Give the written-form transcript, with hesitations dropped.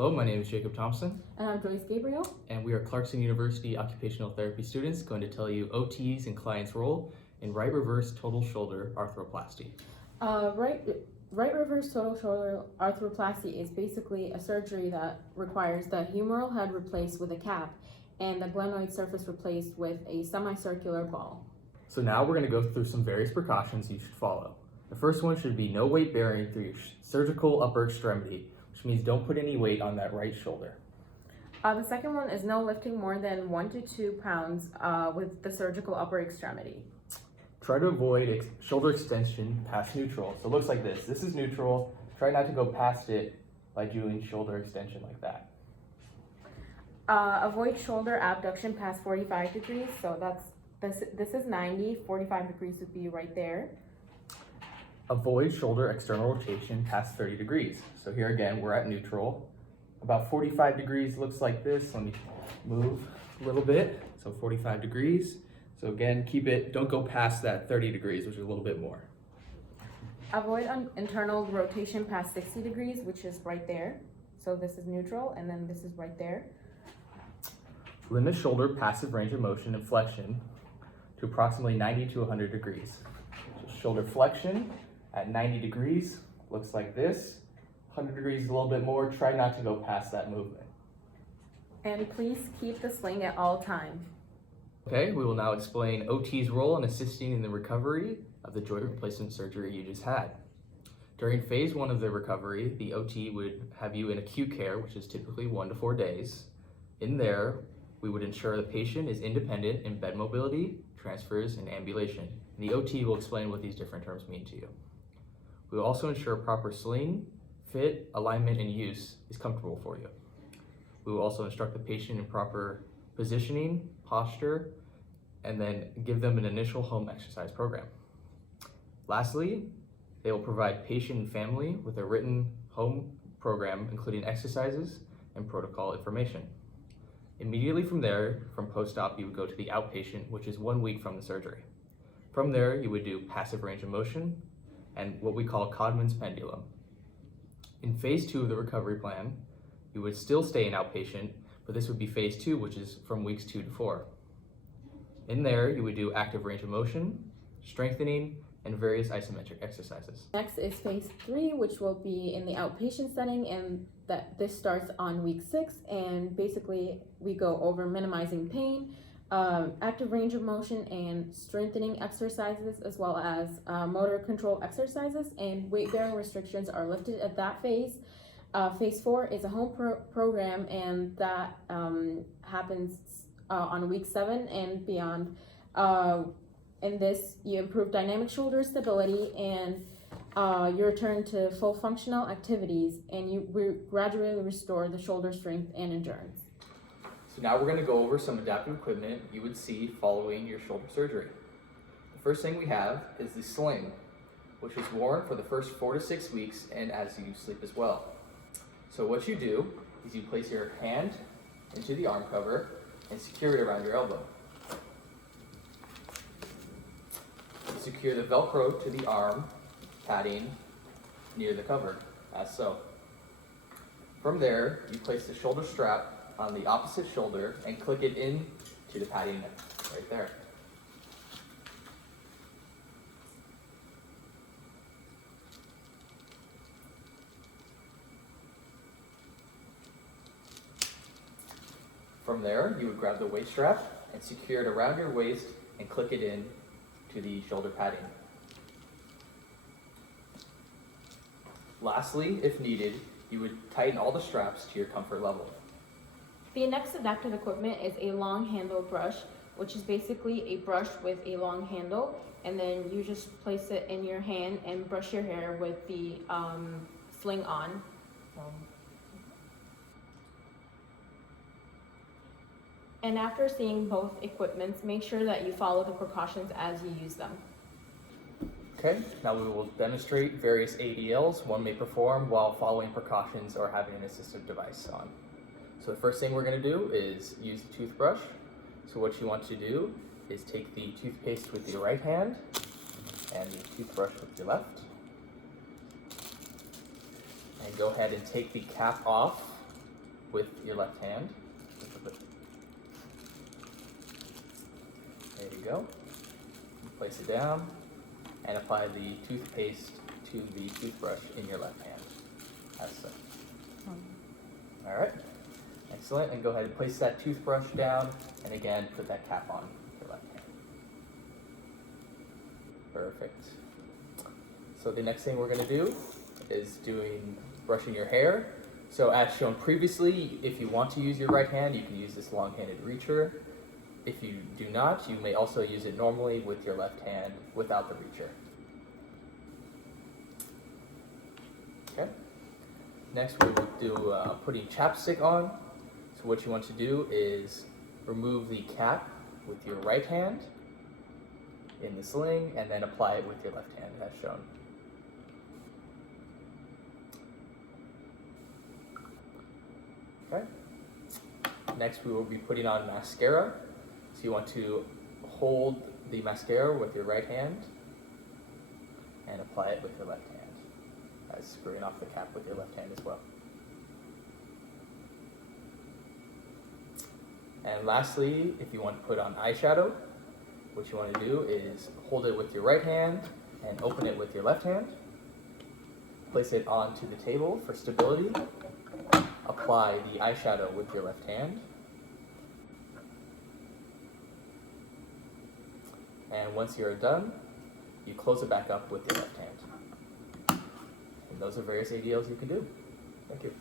Hello, my name is Jacob Thompson, And I'm Joyce Gabriel. and we are Clarkson University occupational therapy students going to tell you OT's and client's role in right reverse total shoulder arthroplasty. Right reverse total shoulder arthroplasty is basically a surgery that requires the humeral head replaced with a cap and the glenoid surface replaced with a semicircular ball. So now we're going to go through some various precautions you should follow. The first one should be no weight bearing through your surgical upper extremity, which means don't put any weight on that right shoulder. The second one is no lifting more than 1 to 2 pounds with the surgical upper extremity. Try to avoid shoulder extension past neutral. So it looks like this. This is neutral. Try not to go past it by doing shoulder extension like that. Avoid shoulder abduction past 45 degrees. So this is 90, 45 degrees would be right there. Avoid shoulder external rotation past 30 degrees. So here again, we're at neutral. About 45 degrees looks like this. Let me move a little bit. So 45 degrees. So again, don't go past that 30 degrees, which is a little bit more. Avoid internal rotation past 60 degrees, which is right there. So this is neutral, and then this is right there. Limit shoulder passive range of motion and flexion to approximately 90 to 100 degrees. So shoulder flexion at 90 degrees looks like this. 100 degrees is a little bit more. Try not to go past that movement. And please keep the sling at all times. Okay, we will now explain OT's role in assisting in the recovery of the joint replacement surgery you just had. During phase 1 of the recovery, the OT would have you in acute care, which is typically 1 to 4 days. In there, we would ensure the patient is independent in bed mobility, transfers, and ambulation. And the OT will explain what these different terms mean to you. We will also ensure proper sling, fit, alignment, and use is comfortable for you. We will also instruct the patient in proper positioning, posture, and then give them an initial home exercise program. Lastly, they will provide patient and family with a written home program, including exercises and protocol information. Immediately from there, from post-op, you would go to the outpatient, which is 1 week from the surgery. From there, you would do passive range of motion and what we call Codman's pendulum. In phase 2 of the recovery plan, you would still stay in outpatient, but this would be phase 2, which is from weeks 2 to 4. In there, you would do active range of motion, strengthening, and various isometric exercises. Next is phase 3, which will be in the outpatient setting, and this starts on week 6. And basically, we go over minimizing pain, active range of motion, and strengthening exercises, as well as motor control exercises. And weight-bearing restrictions are lifted at that phase. Phase 4 is a home program, and that happens on week 7 and beyond. In this, you improve dynamic shoulder stability, and you return to full functional activities, and you gradually restore the shoulder strength and endurance. So now we're going to go over some adaptive equipment you would see following your shoulder surgery. The first thing we have is the sling, which is worn for the first 4 to 6 weeks and as you sleep as well. So what you do is you place your hand into the arm cover and secure it around your elbow. You secure the Velcro to the arm padding near the cover, as so. From there, you place the shoulder strap on the opposite shoulder and click it in to the padding right there. From there, you would grab the waist strap and secure it around your waist and click it in to the shoulder padding. Lastly, if needed, you would tighten all the straps to your comfort level. The next adaptive equipment is a long handle brush, which is basically a brush with a long handle, and then you just place it in your hand and brush your hair with the sling on. And after seeing both equipments, make sure that you follow the precautions as you use them. Okay, now we will demonstrate various ADLs one may perform while following precautions or having an assistive device on. So the first thing we're going to do is use the toothbrush. So what you want to do is take the toothpaste with your right hand and the toothbrush with your left. And go ahead and take the cap off with your left hand. There you go. Place it down and apply the toothpaste to the toothbrush in your left hand, as so. All right, excellent. And go ahead and place that toothbrush down, and again, put that cap on your left hand. Perfect. So the next thing we're gonna do is brushing your hair. So as shown previously, if you want to use your right hand, you can use this long-handed reacher. If you do not, you may also use it normally with your left hand without the reacher. Okay. Next we will do putting chapstick on. So what you want to do is remove the cap with your right hand in the sling and then apply it with your left hand as shown. Okay. Next we will be putting on mascara. So you want to hold the mascara with your right hand and apply it with your left hand, as screwing off the cap with your left hand as well. And lastly, if you want to put on eyeshadow, what you want to do is hold it with your right hand and open it with your left hand. Place it onto the table for stability. Apply the eyeshadow with your left hand. And once you're done, you close it back up with your left hand. And those are various ADLs you can do. Thank you.